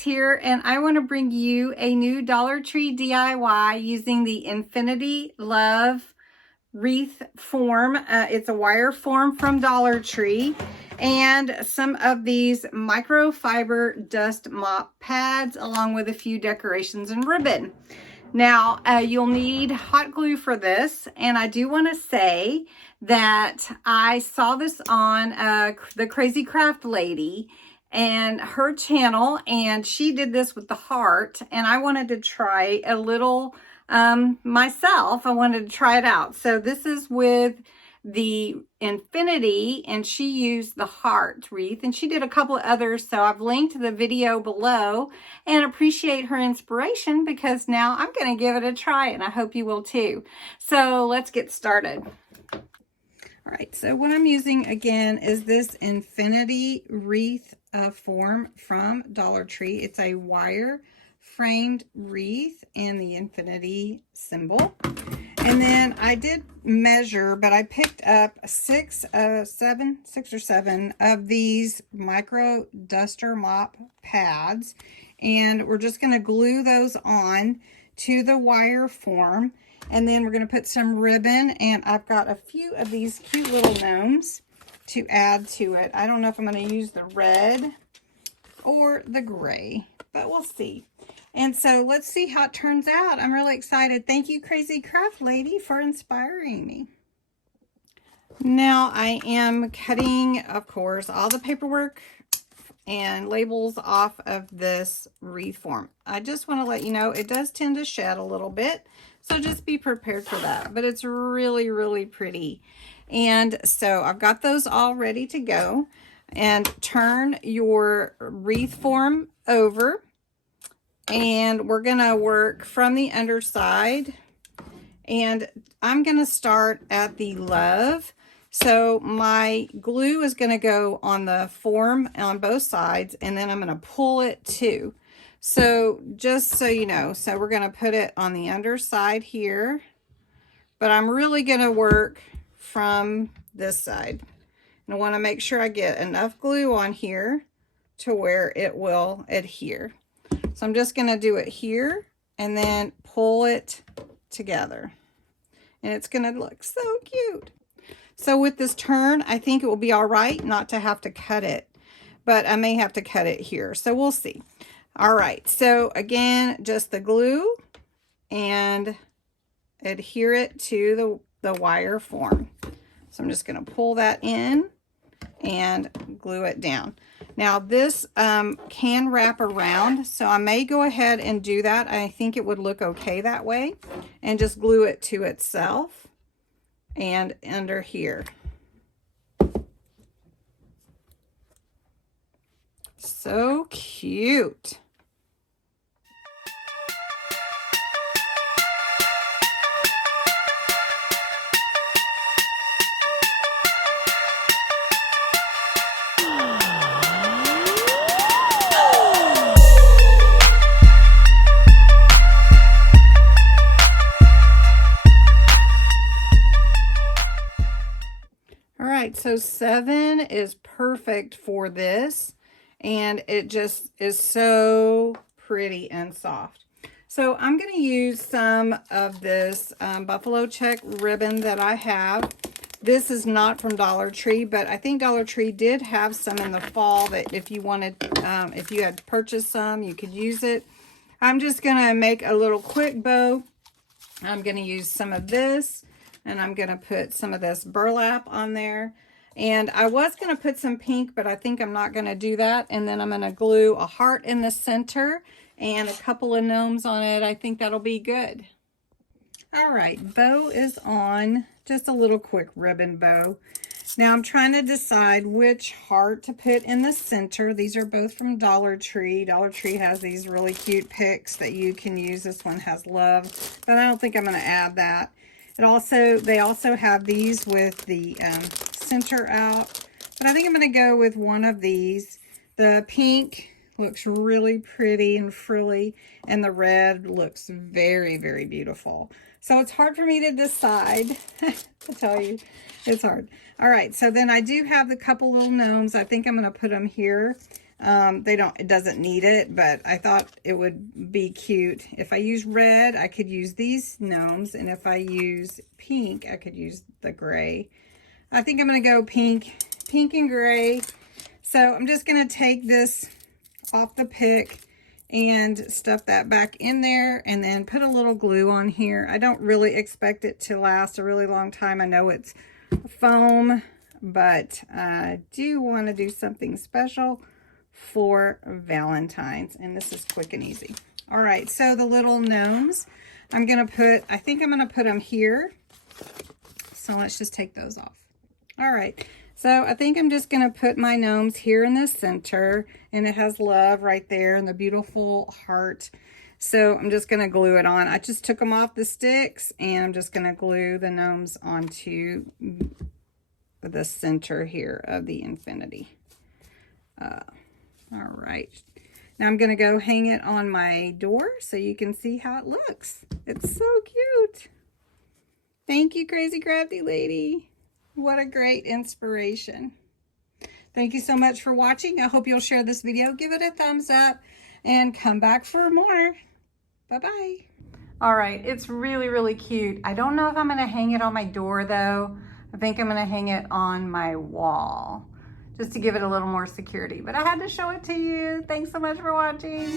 Liz here, and I want to bring you a new Dollar Tree DIY using the Infinity Love Wreath form. It's a wire form from Dollar Tree, and some of these microfiber dust mop pads along with a few decorations and ribbon. Now, you'll need hot glue for this, and I do want to say that I saw this on the Crazy Craft Lady and her channel, and she did this with the heart, and I wanted to try a little myself. I wanted to try it out. So this is with the Infinity, and she used the heart wreath, and she did a couple of others, so I've linked the video below, and appreciate her inspiration because now I'm going to give it a try, and I hope you will too. So let's get started. All right, so what I'm using again is this Infinity Wreath form from Dollar Tree. It's a wire framed wreath and the Infinity symbol. And then I did measure, but I picked up six or seven of these micro duster mop pads, and we're just going to glue those on to the wire form. And then we're going to put some ribbon, and I've got a few of these cute little gnomes to add to it. I don't know if I'm going to use the red or the gray, but we'll see. And so let's see how it turns out. I'm really excited. Thank you, Crazy Craft Lady, for inspiring me. Now I am cutting, of course, all the paperwork and labels off of this wreath form. I just want to let you know it does tend to shed a little bit, so just be prepared for that. But it's really, really pretty. And so I've got those all ready to go. And turn your wreath form over, and we're going to work from the underside, and I'm going to start at the love. So my glue is going to go on the form on both sides, and then I'm going to pull it too. So just so you know, so we're going to put it on the underside here, but I'm really going to work from this side. And I want to make sure I get enough glue on here to where it will adhere. So I'm just going to do it here and then pull it together. And it's going to look so cute. So with this turn, I think it will be all right not to have to cut it, but I may have to cut it here. So we'll see. All right. So again, just the glue and adhere it to the wire form. So I'm just going to pull that in and glue it down. Now this can wrap around, so I may go ahead and do that. I think it would look okay that way, and just glue it to itself and under here. So cute. So 7 is perfect for this, and it just is so pretty and soft. So I'm going to use some of this buffalo check ribbon that I have. This is not from Dollar Tree, but I think Dollar Tree did have some in the fall that if you wanted, if you had purchased some, you could use it. I'm just going to make a little quick bow. I'm going to use some of this, and I'm going to put some of this burlap on there. And I was going to put some pink, but I think I'm not going to do that. And then I'm going to glue a heart in the center and a couple of gnomes on it. I think that'll be good. All right, bow is on. Just a little quick ribbon bow. Now I'm trying to decide which heart to put in the center. These are both from Dollar Tree. Dollar Tree has these really cute picks that you can use. This one has love, but I don't think I'm going to add that. They also have these with the center out, but I think I'm going to go with one of these. The pink looks really pretty and frilly, and the red looks very, very beautiful. So it's hard for me to decide. I tell you, it's hard. All right, so then I do have the couple little gnomes. I think I'm going to put them here It doesn't need it, but I thought it would be cute. If I use red, I could use these gnomes, and if I use pink, I could use the gray. I think I'm going to go pink and gray. So I'm just going to take this off the pick and stuff that back in there, and then put a little glue on here. I don't really expect it to last a really long time. I know it's foam, but I do want to do something special for Valentine's, and this is quick and easy. All right, so the little gnomes, I think I'm gonna put them here. So let's just take those off. All right, so I think I'm just gonna put my gnomes here in the center, and it has love right there and the beautiful heart. So I'm just gonna glue it on. I just took them off the sticks, and I'm just gonna glue the gnomes onto the center here of the infinity. All right, now I'm gonna go hang it on my door so you can see how it looks. It's so cute. Thank you, Crazy Crafty Lady. What a great inspiration. Thank you so much for watching. I hope you'll share this video, give it a thumbs up, and come back for more. Bye-bye. All right, it's really, really cute. I don't know if I'm gonna hang it on my door though. I think I'm gonna hang it on my wall, just to give it a little more security. But I had to show it to you. Thanks so much for watching.